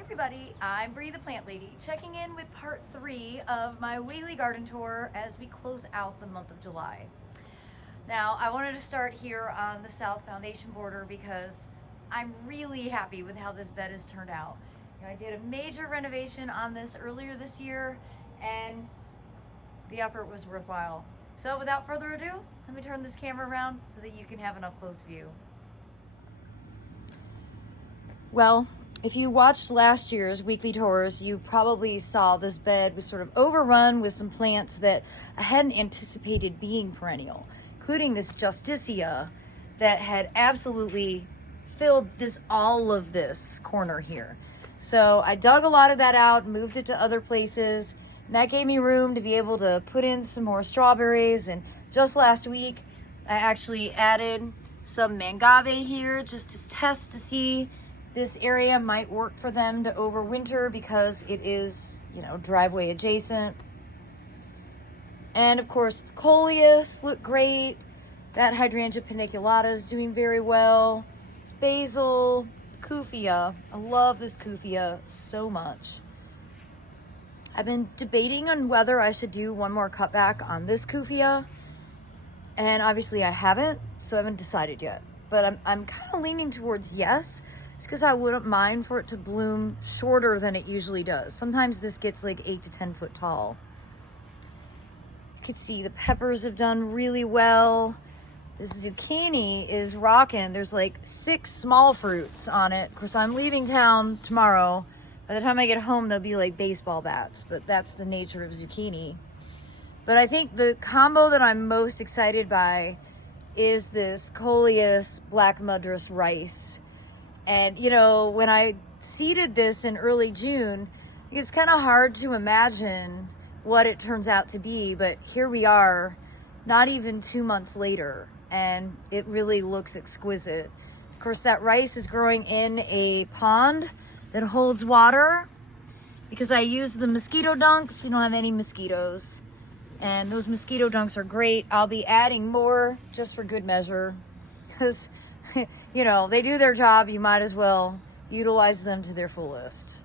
everybody, I'm Bree the Plant Lady, checking in with part 3 of my weekly garden tour as we close out the month of July. Now, I wanted to start here on the south foundation border because I'm really happy with how this bed has turned out. I did a major renovation on this earlier this year and the effort was worthwhile. So without further ado, let me turn this camera around so that you can have an up-close view. Well, if you watched last year's weekly tours, you probably saw this bed was sort of overrun with some plants that I hadn't anticipated being perennial, including this Justicia that had absolutely filled all of this corner here. So I dug a lot of that out, moved it to other places, and that gave me room to be able to put in some more strawberries. And just last week, I actually added some mangave here just to test to see this area might work for them to overwinter because it is, driveway adjacent. And of course, the coleus look great. That hydrangea paniculata is doing very well. It's basil, kufia. I love this kufia so much. I've been debating on whether I should do one more cutback on this kufia. And obviously I haven't, so I haven't decided yet. But I'm kind of leaning towards yes. It's because I wouldn't mind for it to bloom shorter than it usually does. Sometimes this gets like 8 to 10 foot tall. You can see the peppers have done really well. This zucchini is rocking. There's like 6 small fruits on it. Of course, I'm leaving town tomorrow. By the time I get home, they'll be like baseball bats, but that's the nature of zucchini. But I think the combo that I'm most excited by is this coleus black madras rice. And, when I seeded this in early June, it's kind of hard to imagine what it turns out to be. But here we are, not even 2 months later, and it really looks exquisite. Of course, that rice is growing in a pond that holds water because I use the mosquito dunks. We don't have any mosquitoes. And those mosquito dunks are great. I'll be adding more just for good measure because they do their job. You might as well utilize them to their fullest.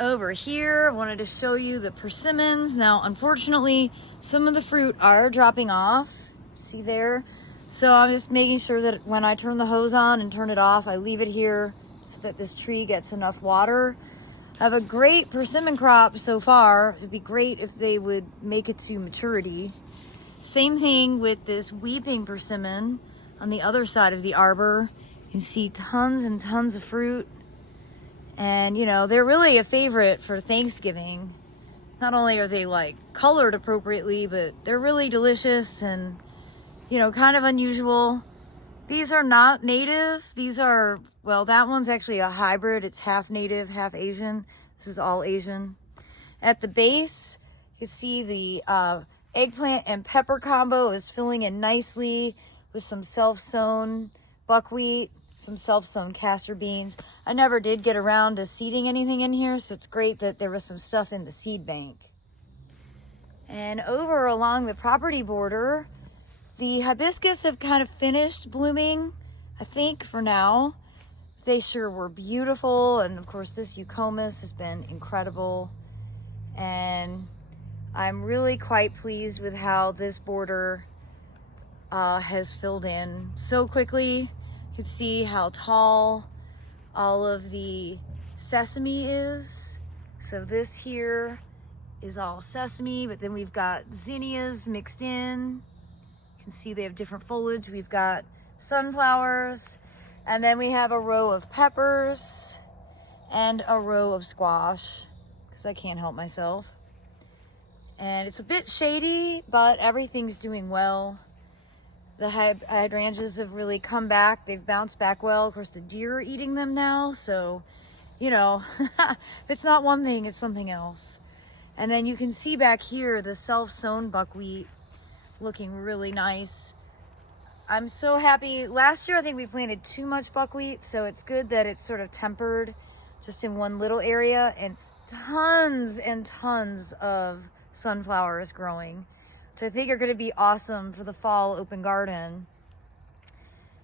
Over here, I wanted to show you the persimmons. Now, unfortunately, some of the fruit are dropping off. See there? So I'm just making sure that when I turn the hose on and turn it off, I leave it here so that this tree gets enough water. I have a great persimmon crop so far. It'd be great if they would make it to maturity. Same thing with this weeping persimmon. On the other side of the arbor, you can see tons and tons of fruit. And, they're really a favorite for Thanksgiving. Not only are they, colored appropriately, but they're really delicious and, kind of unusual. These are not native. These are, that one's actually a hybrid. It's half native, half Asian. This is all Asian. At the base, you can see the eggplant and pepper combo is filling in nicely with some self-sown buckwheat, some self-sown castor beans. I never did get around to seeding anything in here, so it's great that there was some stuff in the seed bank. And over along the property border, the hibiscus have kind of finished blooming, I think, for now. They sure were beautiful, and of course this eucomis has been incredible. And I'm really quite pleased with how this border has filled in so quickly. You can see how tall all of the sesame is. So this here is all sesame, but then we've got zinnias mixed in. You can see they have different foliage. We've got sunflowers, and then we have a row of peppers and a row of squash because I can't help myself. And it's a bit shady, but everything's doing well. The hydrangeas have really come back. They've bounced back well. Of course, the deer are eating them now. So, if it's not one thing, it's something else. And then you can see back here, the self-sown buckwheat looking really nice. I'm so happy. Last year, I think we planted too much buckwheat. So it's good that it's sort of tempered just in one little area. And tons and tons of sunflowers growing, which I think are going to be awesome for the fall open garden,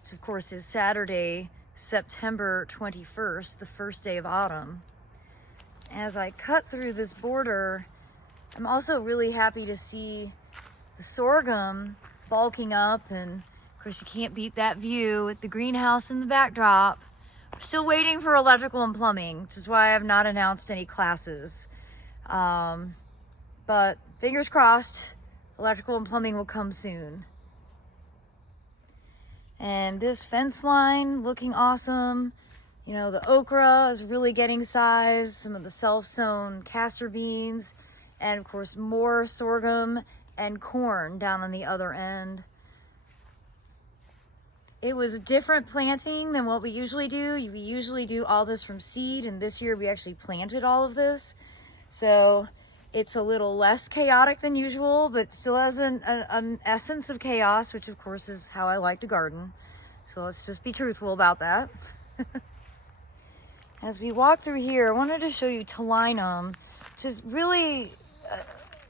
which of course is Saturday. September 21st, the first day of autumn. As I cut through this border, I'm also really happy to see the sorghum bulking up, and of course you can't beat that view with the greenhouse in the backdrop. We're still waiting for electrical and plumbing, which is why I have not announced any classes. But fingers crossed, electrical and plumbing will come soon. And this fence line looking awesome. You know, the okra is really getting size, some of the self-sown castor beans, and of course more sorghum and corn down on the other end. It was a different planting than what we usually do. We usually do all this from seed, and this year we actually planted all of this. So it's a little less chaotic than usual, but still has an essence of chaos, which of course is how I like to garden. So let's just be truthful about that. As we walk through here, I wanted to show you Talinum, which is really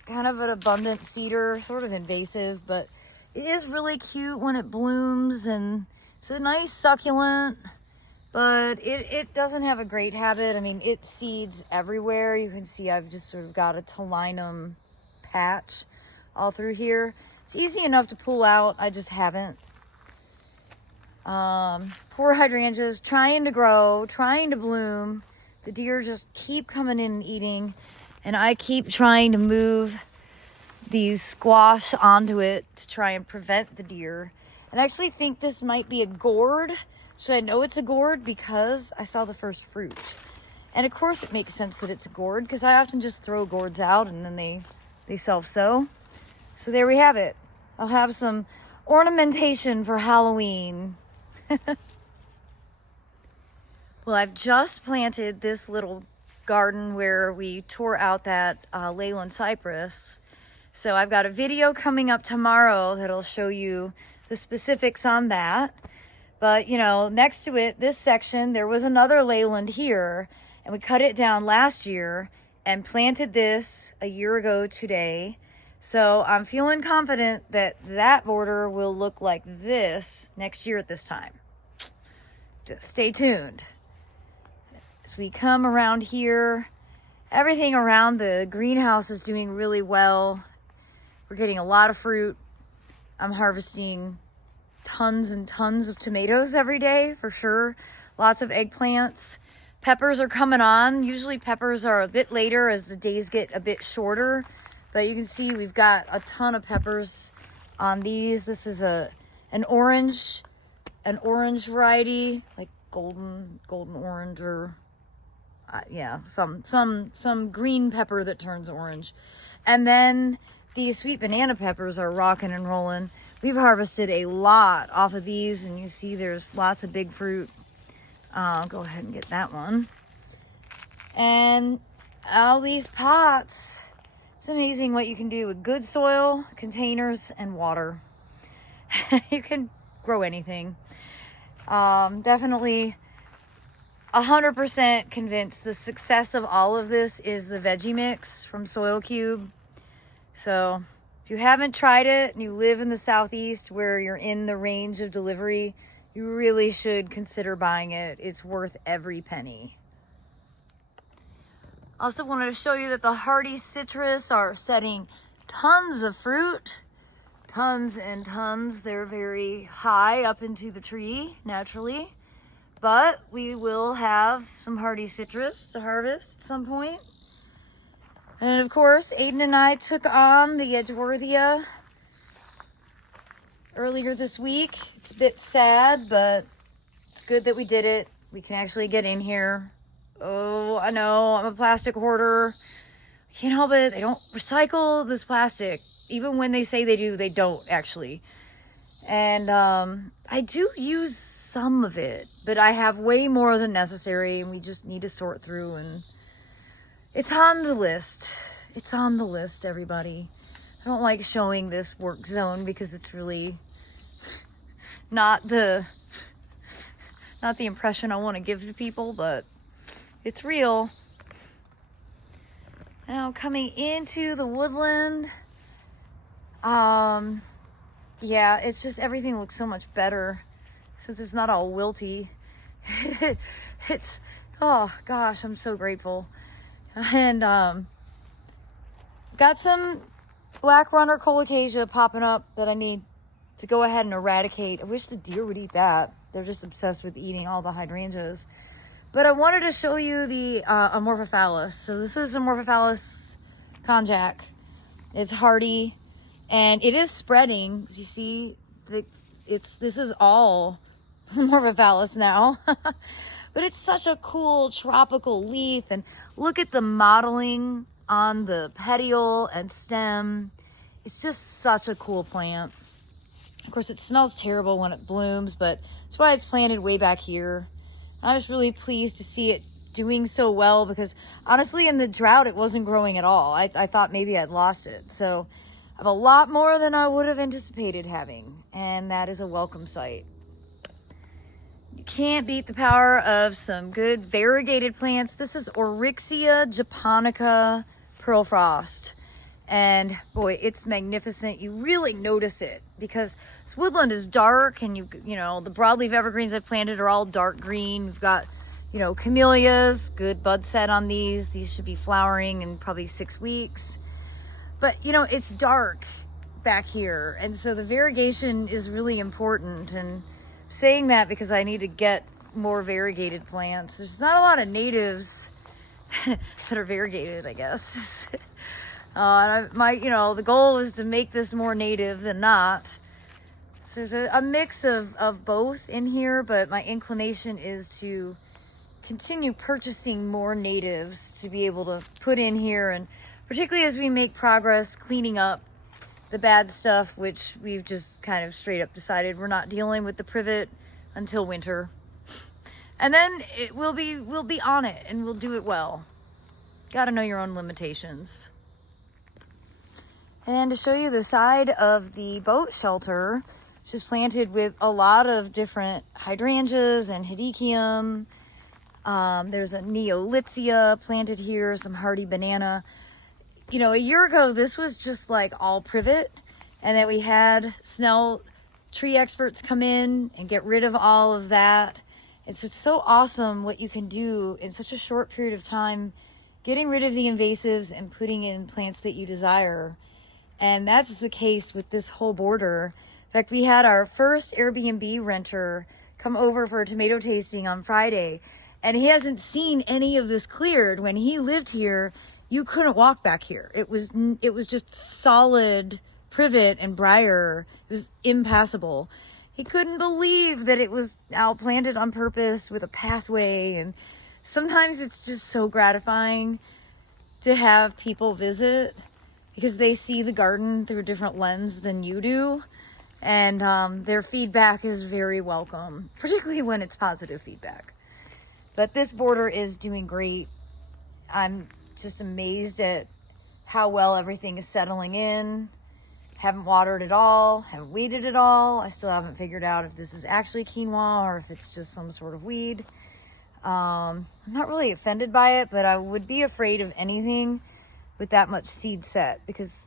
kind of an abundant cedar, sort of invasive, but it is really cute when it blooms, and it's a nice succulent, but it doesn't have a great habit. I mean, it seeds everywhere. You can see I've just sort of got a Talinum patch all through here. It's easy enough to pull out, I just haven't. Poor hydrangeas, trying to grow, trying to bloom. The deer just keep coming in and eating, and I keep trying to move these squash onto it to try and prevent the deer. And I actually think this might be a gourd. So I know it's a gourd because I saw the first fruit. And of course it makes sense that it's a gourd, because I often just throw gourds out and then they self-sow. So there we have it. I'll have some ornamentation for Halloween. Well, I've just planted this little garden where we tore out that Leyland cypress. So I've got a video coming up tomorrow that'll show you the specifics on that. But, you know, next to it, this section, there was another Leyland here, and we cut it down last year and planted this a year ago today. So I'm feeling confident that that border will look like this next year at this time. Just stay tuned. As we come around here, everything around the greenhouse is doing really well. We're getting a lot of fruit. I'm harvesting tons and tons of tomatoes every day, for sure. Lots of eggplants. Peppers are coming on. Usually peppers are a bit later as the days get a bit shorter. But you can see we've got a ton of peppers on these. This is an orange variety, like golden orange, or yeah, some green pepper that turns orange. And then these sweet banana peppers are rocking and rolling. We've harvested a lot off of these, and you see there's lots of big fruit. I'll go ahead and get that one. And all these pots, it's amazing what you can do with good soil, containers, and water. You can grow anything. Definitely 100% convinced the success of all of this is the veggie mix from Soil Cube. So if you haven't tried it and you live in the Southeast where you're in the range of delivery, you really should consider buying it. It's worth every penny. Also wanted to show you that the hardy citrus are setting tons of fruit. Tons and tons. They're very high up into the tree, naturally. But we will have some hardy citrus to harvest at some point. And of course, Aiden and I took on the Edgeworthia earlier this week. It's a bit sad, but it's good that we did it. We can actually get in here. Oh, I know, I'm a plastic hoarder. Can't help it. They don't recycle this plastic. Even when they say they do, they don't actually. And I do use some of it, but I have way more than necessary, and we just need to sort through, and it's on the list. It's on the list, everybody. I don't like showing this work zone because it's really not the impression I want to give to people, but it's real. Now coming into the woodland, yeah, it's just everything looks so much better since it's not all wilty. It's, oh gosh, I'm so grateful. And got some black runner colocasia popping up that I need to go ahead and eradicate. I wish the deer would eat that. They're just obsessed with eating all the hydrangeas. But I wanted to show you the Amorphous. So this is Amorphous Kjac. It's hardy and it is spreading. As you see, this is all Amorphous now. But it's such a cool tropical leaf, and look at the mottling on the petiole and stem. It's just such a cool plant. Of course, it smells terrible when it blooms, but that's why it's planted way back here. I was really pleased to see it doing so well, because honestly in the drought it wasn't growing at all. I thought maybe I'd lost it. So I have a lot more than I would have anticipated having, and that is a welcome sight. You can't beat the power of some good variegated plants. This is Oria Japonica Pearlfrost, and boy, it's magnificent. You really notice it because this woodland is dark, and you know the broadleaf evergreens I've planted are all dark green. We've got, you know, camellias, good bud set on these. These should be flowering in probably 6 weeks. But, you know, it's dark back here, and so the variegation is really important. And saying that because I need to get more variegated plants. There's not a lot of natives that are variegated, I guess. The goal is to make this more native than not. So there's a mix of both in here, but my inclination is to continue purchasing more natives to be able to put in here, and particularly as we make progress cleaning up the bad stuff, which we've just kind of straight up decided we're not dealing with the privet until winter. And then we'll be on it, and we'll do it well. Gotta know your own limitations. And to show you the side of the boat shelter, which is planted with a lot of different hydrangeas and hedychium. There's a neolithia planted here, some hardy banana. You know, a year ago, this was just like all privet, and then we had Snell tree experts come in and get rid of all of that. It's so awesome what you can do in such a short period of time, getting rid of the invasives and putting in plants that you desire. And that's the case with this whole border. In fact, we had our first Airbnb renter come over for a tomato tasting on Friday, and he hasn't seen any of this cleared. When he lived here, you couldn't walk back here. It was just solid privet and briar. It was impassable. He couldn't believe that it was now planted on purpose with a pathway. And sometimes it's just so gratifying to have people visit because they see the garden through a different lens than you do. And their feedback is very welcome, particularly when it's positive feedback. But this border is doing great. I'm just amazed at how well everything is settling in. Haven't watered at all, haven't weeded at all. I still haven't figured out if this is actually quinoa or if it's just some sort of weed. I'm not really offended by it, but I would be afraid of anything with that much seed set, because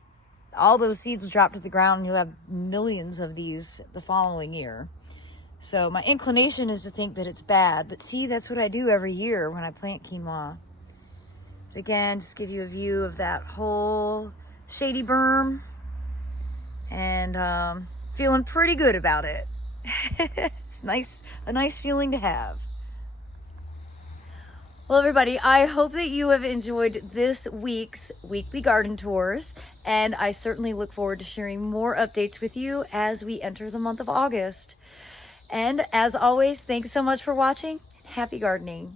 all those seeds will drop to the ground and you'll have millions of these the following year. So my inclination is to think that it's bad, but see, that's what I do every year when I plant quinoa. But again, just give you a view of that whole shady berm, and feeling pretty good about it. It's a nice feeling to have. Well, everybody, I hope that you have enjoyed this week's weekly garden tours, and I certainly look forward to sharing more updates with you as we enter the month of August. And as always, thanks so much for watching. Happy gardening.